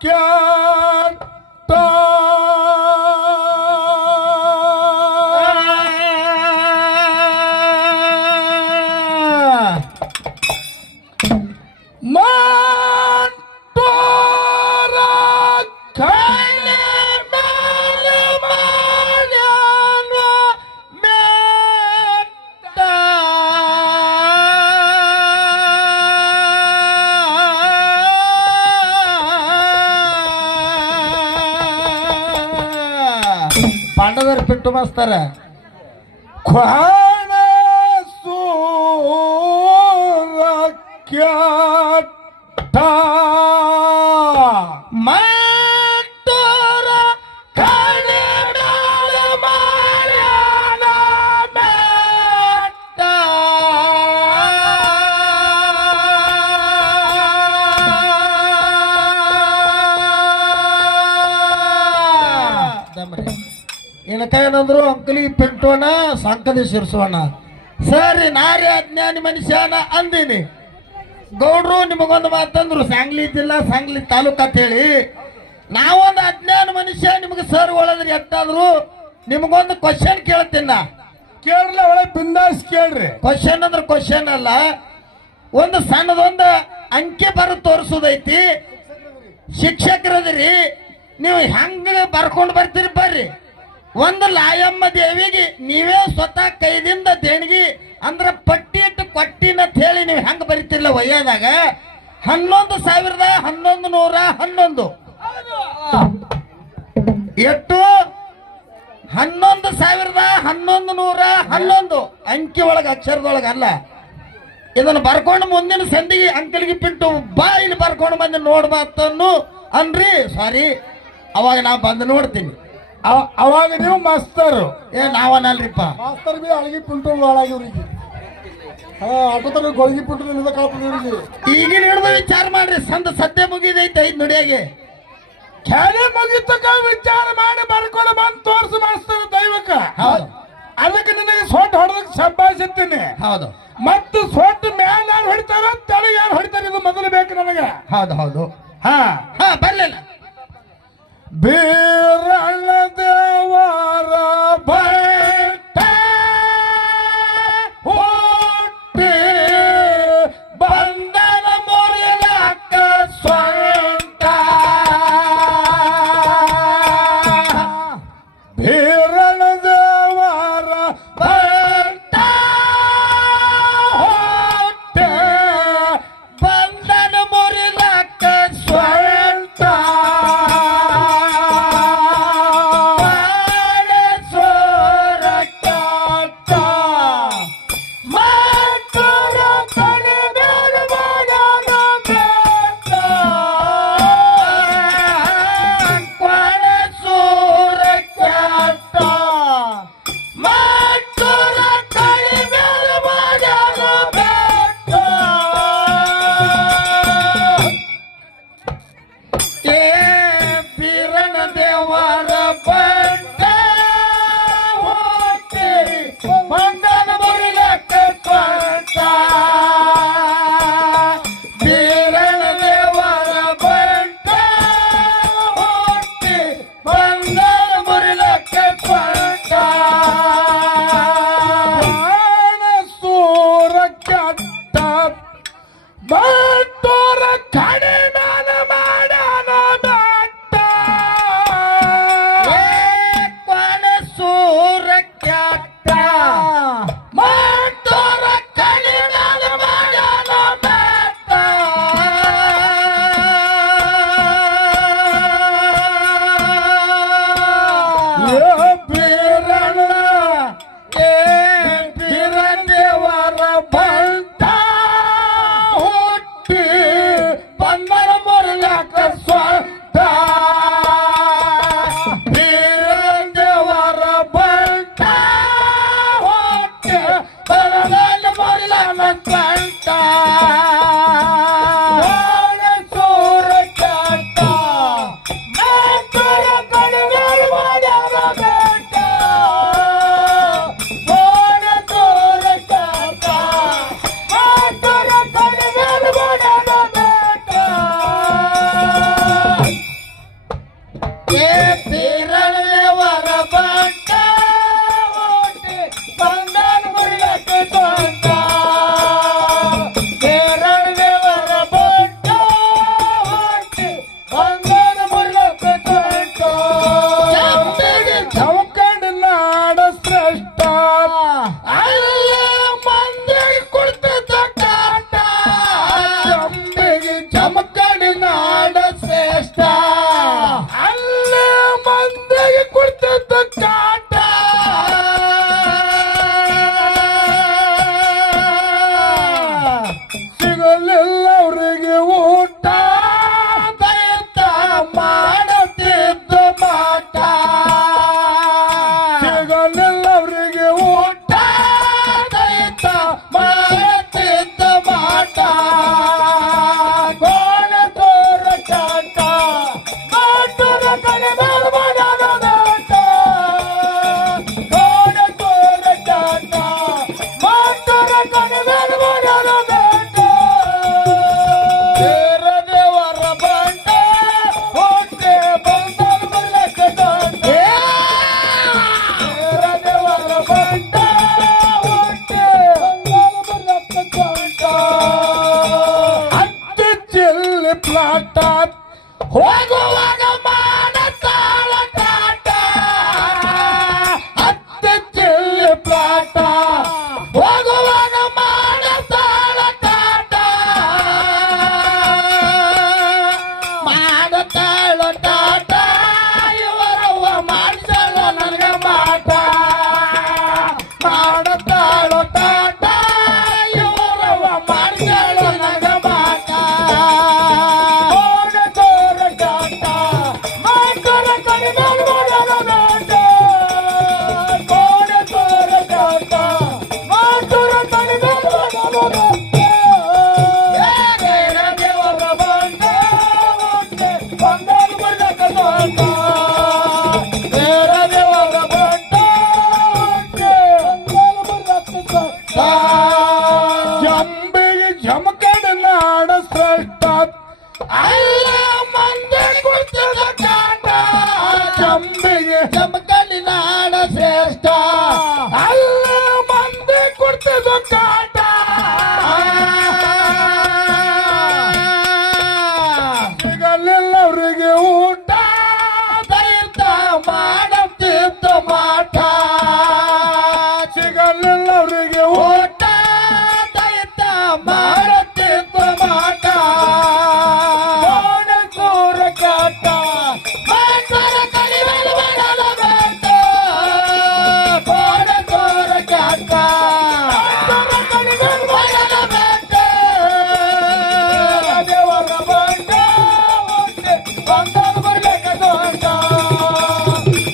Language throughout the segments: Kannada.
ಕ್ಯಾಟ ಪಾಂಡವರು ಬಿಟ್ಟು ಮಾಸ್ತಾರ ಕ್ವಾಣ ಸೂರ ಕ್ಯಾಟ ಮಂಟೂರ ಕನ್ನಡ ಮಾರ್ಯಾನ ಬೆಟ್ಟ. ಏನಂದ್ರು ಅಂಕಲಿ ಪೆಂಟೋಣ ಸಂಕದಿ ಶಿರ್ಸೋಣ ಸರಿ ನಾರೇ ಅಜ್ಞಾನಿ ಮನುಷ್ಯನ ಅಂದೀನಿ. ಗೌಡ್ರು ನಿಮಗೊಂದು ಮಾತಂದ್ರು ಸಾಂಗ್ಲಿ ಜಿಲ್ಲಾ ಸಾಂಗ್ಲಿ ತಾಲೂಕು ಅಂತ ಹೇಳಿ ನಾವೊಂದು ಅಜ್ಞಾನ ಮನುಷ್ಯ ನಿಮಗೆ ಸರ್ ಒಳದ್ರಿ ಎಷ್ಟಾದ್ರು ನಿಮಗೊಂದು ಕ್ವಶನ್ ಕೇಳ್ತೀನ. ಕೇಳ್ರಲ್ಲ ಒಳಗೆ ಬಿಂದಾಸ್ ಕೇಳ್ರಿ. ಕ್ವಶನ್ ಅಂದ್ರೆ ಕ್ವಶನ್ ಅಲ್ಲ, ಒಂದು ಸಣ್ಣದೊಂದು ಅಂಕೆ ಬರ ತೋರಿಸೋದೈತಿ. ಶಿಕ್ಷಕರದ್ರಿ ನೀವು ಹೆಂಗ ಬರ್ಕೊಂಡು ಬರ್ತೀರಿ ಬರ್ರಿ. ಒಂದು ಲಾಯಮ್ಮ ದೇವಿಗೆ ನೀವೇ ಸ್ವತಃ ಕೈದಿಂದ ದೇಣಿಗೆ ಅಂದ್ರೆ ಪಟ್ಟಿ ಇಟ್ಟು ಕೊಟ್ಟಿನ ಅಂತ ಹೇಳಿ ನೀವು ಹೆಂಗ ಬರಿತಿರ್ಲ ಒಯ್ಯದಾಗ 11,1111 ಎಷ್ಟು 11,1111 ಅಂಕಿ ಒಳಗೆ ಅಕ್ಷರದೊಳಗೆ ಅಲ್ಲ. ಇದನ್ನು ಬರ್ಕೊಂಡು ಮುಂದಿನ ಸಂದಿಗೆ ಅಂಕಲಿಗೆ ಬಿಟ್ಟು ಬಾ ಇಲ್ಲಿ ಬರ್ಕೊಂಡು ಬಂದು ನೋಡ್ಬಾತನ್ನು ಅನ್ರಿ. ಸಾರಿ, ಅವಾಗ ನಾ ಬಂದು ನೋಡ್ತೀನಿ. ಅವಾಗ ನೀವು ಮಾಸ್ತರು ನಾವನಲ್ರಿಪ್ಪ. ಮಾಸ್ತರ್ ಬಿ ಅಳಗಿ ಪಿಂಟು ಹಾಳಾಗಿವ್ರಿಗೆ ಆಟೋತರ ಗೊಳಗಿ ಪಿಂಟು ನಿಲ್ಲಕಾಗ್ತದೆ. ಈಗಿನ ಹಿಡಿದು ವಿಚಾರ ಮಾಡ್ರಿ. ಸದ್ಯ ಮುಗಿದೈತೆ 5 ನುಡಿಯಾಗೆ ಖಾಲಿ ಮುಗಿತಕ ವಿಚಾರ ಮಾಡಿ ಬರ್ಕೊಂಡು ಬಂದು ತೋರ್ಸು ಮಾಸ್ತರ್ ದೈವಕ್ಕ. ಅದಕ್ಕೆ ನಿನಗೆ ಸೊಟ್ಟು ಹೊಡೆದಕ್ಕೆ ಸಂಭಾಷಿಸ್ತೀನಿ. ಹೌದು. ಮತ್ತು ಸೊಟ್ಟು ಮ್ಯಾಲ ಯಾರು ಹೊಡಿತಾರ ತಳಿ ಯಾರು ಹೊಡಿತಾರ ಇದು ಮೊದಲು ಬೇಕು ನನಗೆ. ಹೌದು ಹೌದು. ಬರ್ಲಿಲ್ಲ ಬೀರಣ್ಣ ದೇವರ ಭಟ್ಟ ಹುಟ್ಟಿ ಬಂದನ ಮುರಿಲಕ್ಕ ಸ್ವಂತ. ಬೀರಣ್ಣ ದೇವರ ಭಟ್ಟ ಹುಟ್ಟಿ ಬಂದನ ಮುರಿಲಕ್ಕ ಸ್ವಂತ. ಬೇರ ದೇವರ ಬಂಟ ಹೊಟ್ಟೆ ಬಂದಲ್ ಬರ್ಲಕ್ಕ ದಂಡ ಬೇರ ದೇವರ ಬಂಟ ಹೊಟ್ಟೆ ಬಂದಲ್ ಬರ್ಲಕ್ಕ ದಂಡ ಹತ್ತು ಚಿಲ್ಲಿ ಪ್ಲಾಟ ಹೋಗುವಾಗ ಮಾಡತಾಳ ಟಾಟ ಹತ್ತು ಚಿಲ್ಲಿ ಪ್ಲಾಟ ಹೋಗುವಾಗ ಮಾಡತಾಳ ಟಾಟ ಮಾಡತಾಳ ಟಾಟ ಇವರವ್ವ ಮಾಡ್ಸಳ ನನಗ ಮಾಟ ಮಾಡತಾಳ ಟಾಟ ಇವರವ್ವ ಮಾಡ್ಸಳ ನನಗ ಮಾಟ ಜಂಬಿಗೆ ಜಮಕಡ ನಾಡ ಶ್ರೇಷ್ಠ ಅಲ್ಲ ಮಂದಿ ಕುಳಿತದ ಕಾಟ ಜಂಬಿಗೆ ಜಮಕಲಿ ನಾಡ ಶ್ರೇಷ್ಠ ಅಲ್ಲ ಮಂದಿ ಕೊಡ್ತಿದ್ದು ಕಾಟ ಸಿಗಲಿಲ್ಲ ಅವ್ರಿಗೆ ಊಟ ದೈತ ಮಾಡುತ್ತಿದ್ದ ಮಾಟ ಸಿಗಲಿಲ್ಲ ಅವ್ರಿಗೆ ಊಟ ಊಟ ದೈತ ಮಾಡುತ್ತಿದ್ದ ಮಾಟ ಸೂರ ಕಾಟ ಮಾಟರ ಕಲಿವೆಲು ಮಾಡಲ ಬೇಟ ಕೋಡ ಕಾಟ ಕಲಿವೆಲು ಮಾಡಲ ಬೇಟ ದೇವರ ಬಂಟ ಬಂದಲ್ ಬರ್ಬೇಕ ದೊಡ್ಡ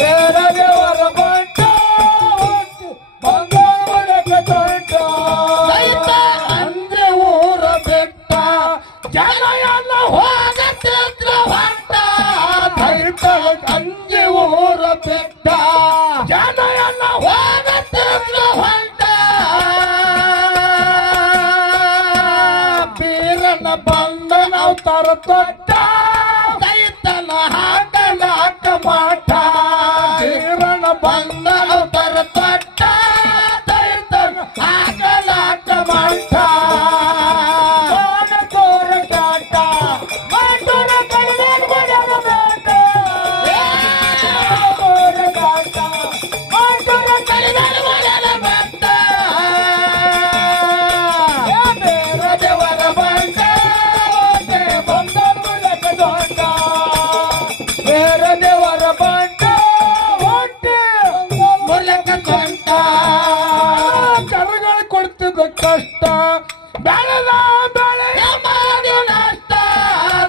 ಬೇರ ದೇವರ ಬಂಟ ಬಂದಲ್ ಬರ್ಬೇಕ ದೊಡ್ಡ ದೈತ ಅಂದ್ರೆ ಊರ ಬೆಟ್ಟ ಜನ ಎಲ್ಲ ಹೋಗತ್ತಿದ್ರ ಹೊಂಟ ದೈತ ಅಂಜಿ ಊರ ಬೆಟ್ಟ ಜನ ಎಲ್ಲ ಹೋಗತ್ತಿದ್ರ ಹೊಂಟ ಬೀರನ ಬಂದ ನಾವು ತರತೊಟ್ಟ ದೈತನ ಹಾಕಲಾಕ ಮಾಟ ತೀರಣ ಬಂದ ಅವತರ ತೊಟ್ಟ ದೈತನ ಹಾಕಲಾಕ ಮಾಟ ತೋರ ಕಾಟ ಮಾಟೂರ ಕಡಿಮೆಲ್ ಬಡವ ಬೇಟ ತೋರ ಕಾಟ ಮಾಟೂರ ಕಲಿವೆಲು ಮಾಡಲ ಬೇಟ ಬೇರ ದೇವರ ಬಂಟ ಬಂದಲ್ ಬರ್ಬೇಕ ದೊಡ್ಡ ಬೇರ ದೇವರ ಬಂಟ ಹೊಟ್ಟೆ ಮುರ್ಲಕ ಕೊಂಟ ಕರಗಳು ಕೊಡ್ತಿದ್ದ ಕಷ್ಟ ಬೆಳೆದ ಬೆಳೆ ಮಾಡಿ ನಷ್ಟ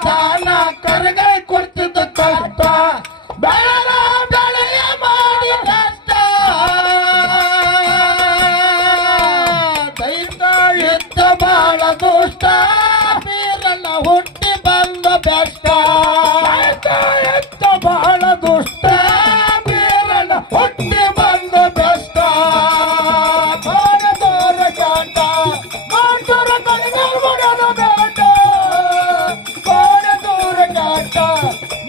ದಾನ ಕರಗೈ ಕೊಡ್ತಿದ್ದ ಕಷ್ಟ ಬೆಳೆದ ಬೆಳೆಯ ಮಾಡಿ ನಷ್ಟ ದೈತ ಇದ್ದ ಬಾಳ ದುಷ್ಟ ಬೀರನ ಹುಟ್ಟಿ ಬಂದ ಬೆಷ್ಟ ಎತ್ತ ಬಹಳ ದುಷ್ಟ ಬೀರನ ಹುಟ್ಟಿ ಬಂದ ಬೆಷ್ಟ ತೋರ ಕಾಟ ಮಾಟೂರ ಕಡಿಮೆಲ್ ಬಡವ ಬೇಟ ತೋರ ಕಾಟ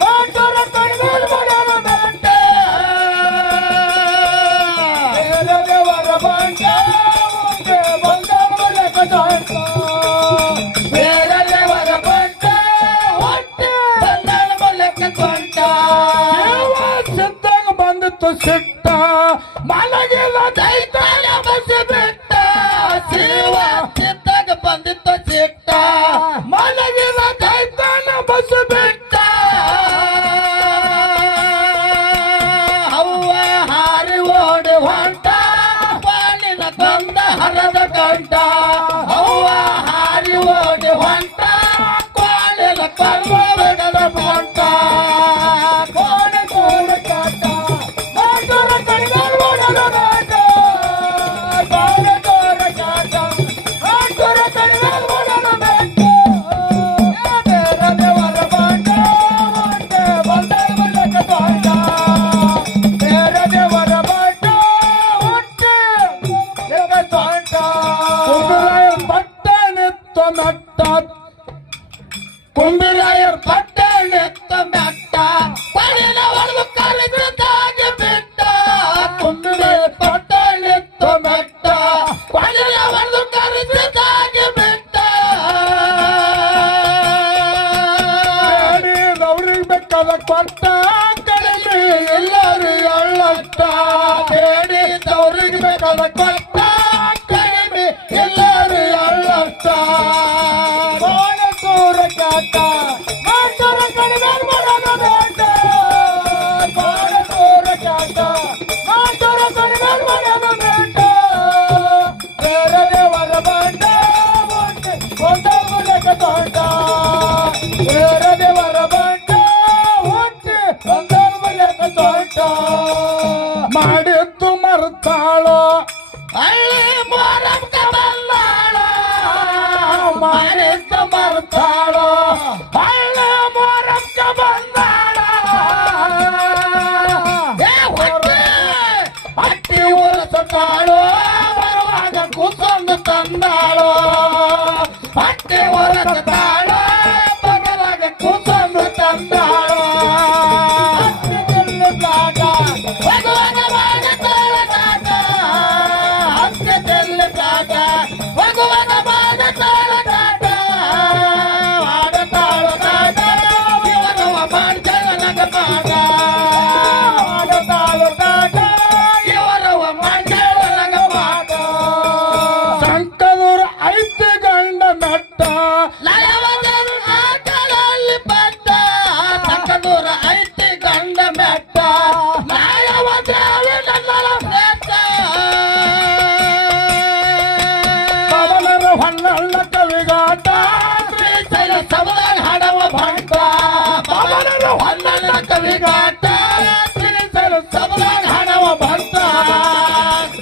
ಮಾಟೂರ ಕಡಿಮೆಲ್ ಬಡವ ಬೇಟ ಬೇರ ದೇವರ ಬಂಟ ಬಂದಲ್ ಬರ್ಬೇಕ ದೊಡ್ಡ ಬೇರೆ ದೇವರ ಬಂಟ ಹೊಟ್ಟೆ ಬಂದಳ ಮೂಲಕ ಕೊಂಟ ದೇವ ಸಿದ್ದಾಗ ಬಂದಿತ್ತು ಸಿಟ್ಟ ಮಲಗಿಲ್ಲ ದೈತಾನ ಬಸಿ ಬಿಟ್ಟ ಶಿವ ಚಿತ್ತಾಗ ಬಂದಿತ್ತು ಚಿಟ್ಟ ಮಲಗಿಲ್ಲ ದೈತಾನ ಬಸ್ ಬಿಟ್ಟ ಅವ್ವ ಹಾರಿ ಓಡಿ ಹೊಂಟ ಪಾಲಿನ ಕೊಂದ ಹರದ ಕಂಟ ಅವ್ವ ಹಾರಿ ಓಡಿ ಹೊಂಟ ಪಾಲಿನ ಕೊಂದ ಬೆಡದ ಹೊಂಟ ತೋರ ಕಾಟ ಮಾಟೂರ ಕಡಿಮೆಲ್ ಬಡವ ಬೇಟ ತೋರ ಕಾಟ ಮಾಟೂರ ಕಡಿಮೆಲ್ ಬಡವ ಬೇಟ ಬೇರ ದೇವರ ಬಂಟ ಬಂದಲ್ ಬರ್ಬೇಕ ದೊಡ್ಡ ಬೇರ ದೇವರ ಬಂಟ ಹೊಟ್ಟೆ ದೊಡ್ಡ ಬಟ್ಟ ನಿತ್ತ ನಟ್ಟ ಕುಂಬಿರಾಯರ್ ಪಟ್ಟಣೆತ್ತ ಮೆಟ್ಟ ಪಡಿನ ಹೊಡೆದು ಕರೆದಾಗಿ ಬಿಟ್ಟ ಕುಂಬಿರಾಯರ್ ಪಟ್ಟಣೆತ್ತ ಮೆಟ್ಟ ಪಡಿನ ಹೊಡೆದು ಕರೆದಾಗಿ ಬಿಟ್ಟ ಅವ್ರಿಗೆ ಬೇಕಾದ ಕೊಟ್ಟ ಕಡಿಮೆ ಎಲ್ಲರೂ ಎಳ್ಳಷ್ಟ ಬೇಡಿದವ್ರಿಗೆ ಬೇಕಾದ ಕೊಟ್ಟ ಕಡಿಮೆ ಎಲ್ಲರೂ ಎಳ್ಳಷ್ಟ ಬಾಣಸೂರ ಕಾಟ ಮಾಸ್ತರ ಕಡಿಮೆ ಮಾಡೋದು ಬೇಡ ಬಾಣಸೂರ ಕಾಟ ಮಾಸ್ತರ ಕಡಿಮೆ ಮಾಡೋದು ಬೇಡ ಬೇರೆ ದೇವರ ಬಂಡ ಒಂದೇ ಮೂಲಕ ತೋಟ ಬೇರೆ ದೇವರ ಬಂಡ ಹುಟ್ಟಿ ಒಂದೇ ಮೂಲಕ ತೋಟ ಮಾಡಿದ್ದು ಮರ್ತಾಳೋ ಹಳ್ಳಿ ಮೊರಮ್ಕ ಬಲ್ಲಾಳ ಮಾಡಿದ್ದು ಮರ್ತಾಳೋ ಹಳ್ಳಿ ಮೊರಮ್ಕ ಬಂದಾಳ ಹಟ್ಟಿ ಒರಸತಾಳೋ ಬರುವಾಗ ಕುಸೊಂದು ತಂದಾಳೋ ಹಟ್ಟಿ ಒರಸತಾಳೋ ಬರುವಾಗ ಕುಸೊಂದು ತಂದಾಳೋ ಹಟ್ಟಿ ಚೆಲ್ಲು ಕಾಟ ಭಗವಾನ ಬಾಣತಾಳ ಕಾಟ ಹಟ್ಟಿ ಚೆಲ್ಲು ಕಾಟ ಭಗವಾನ ಬಾಣತಾಳ ಕಾಟ ಆಡತಾಳ ಕಾಟ ಇವನವ ಮಾಡ್ತಾಳನಗ ಪಾಠ ಆಡತಾಳು ಕಾಟ ಇವರವ ಮಾಡ್ತಾಳನಗ ಪಾಠ ಸಂಕದೂರ ಐತಿ ಗಂಡ ಮೆಟ್ಟ ಲಯವದರು ಆಟಗಳಲ್ಲಿ ಪಟ್ಟ ಸಂಕದೂರ ಐತಿ ಗಂಡ ಮೆಟ್ಟ ಲಯವ ದೇವಿ ನನ್ನಲ ಬೆಟ್ಟ ಕಡಲರ ಹೊನ್ನಳ್ಳ ಕವಿಗಾಟ ಶ್ರೀಶೈಲ ಸಮದಾಗ ಹಾಡವ ಭಂಟ ಬಾಬನರು ಹೊನ್ನಳ್ಳ ಕವಿಗಾಟ ಶ್ರೀಶೈಲ ಸಮದಾಗ ಹಾಡವ ಭಂಟ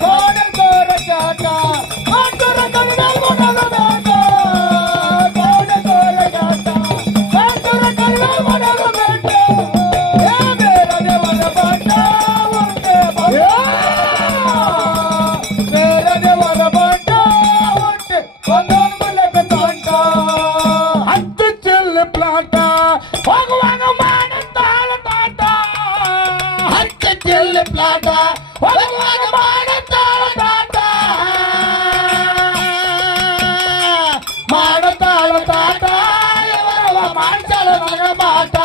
ಕೋಣೆ ಕೋರ ಕಾಟ ಮಾಸ್ತರ ಕಡಿಮೆ ಮಾಡೋದು ಬೇಡ ಕೋಣೆ ಕೋರ ಕಾಟ ಮಾಸ್ತರ ಕಡಿಮೆ ಮಾಡೋದು ಬೇಡ ಬೇರೆ ದೇವರ ಬಂಡ ಒಂದೇ ಬಂಡ ಬೇರೆ ದೇವರ ಬಂಡ ಒಂದೇ ಒಂದೊಂದು ಮೂಲಕ ತೋಟ ಹತ್ತು ಚೆಲ್ಲು ಪ್ಲಾಟ ಹೋಗುವಾಗ ಮಾಡುತ್ತಾಳ ತಾಟ ಹಚ್ಚ ಚೆಲ್ಲು ಪ್ಲಾಟ ಹೋಗುವಾಗ ಮಾಡುತ್ತಾಳ ತಾಟ ಮಾಡುತ್ತಾಳ ತಾಟ ಇವರವ ಮಾಡ್ತಾಳ ನಗ ಮಾಟ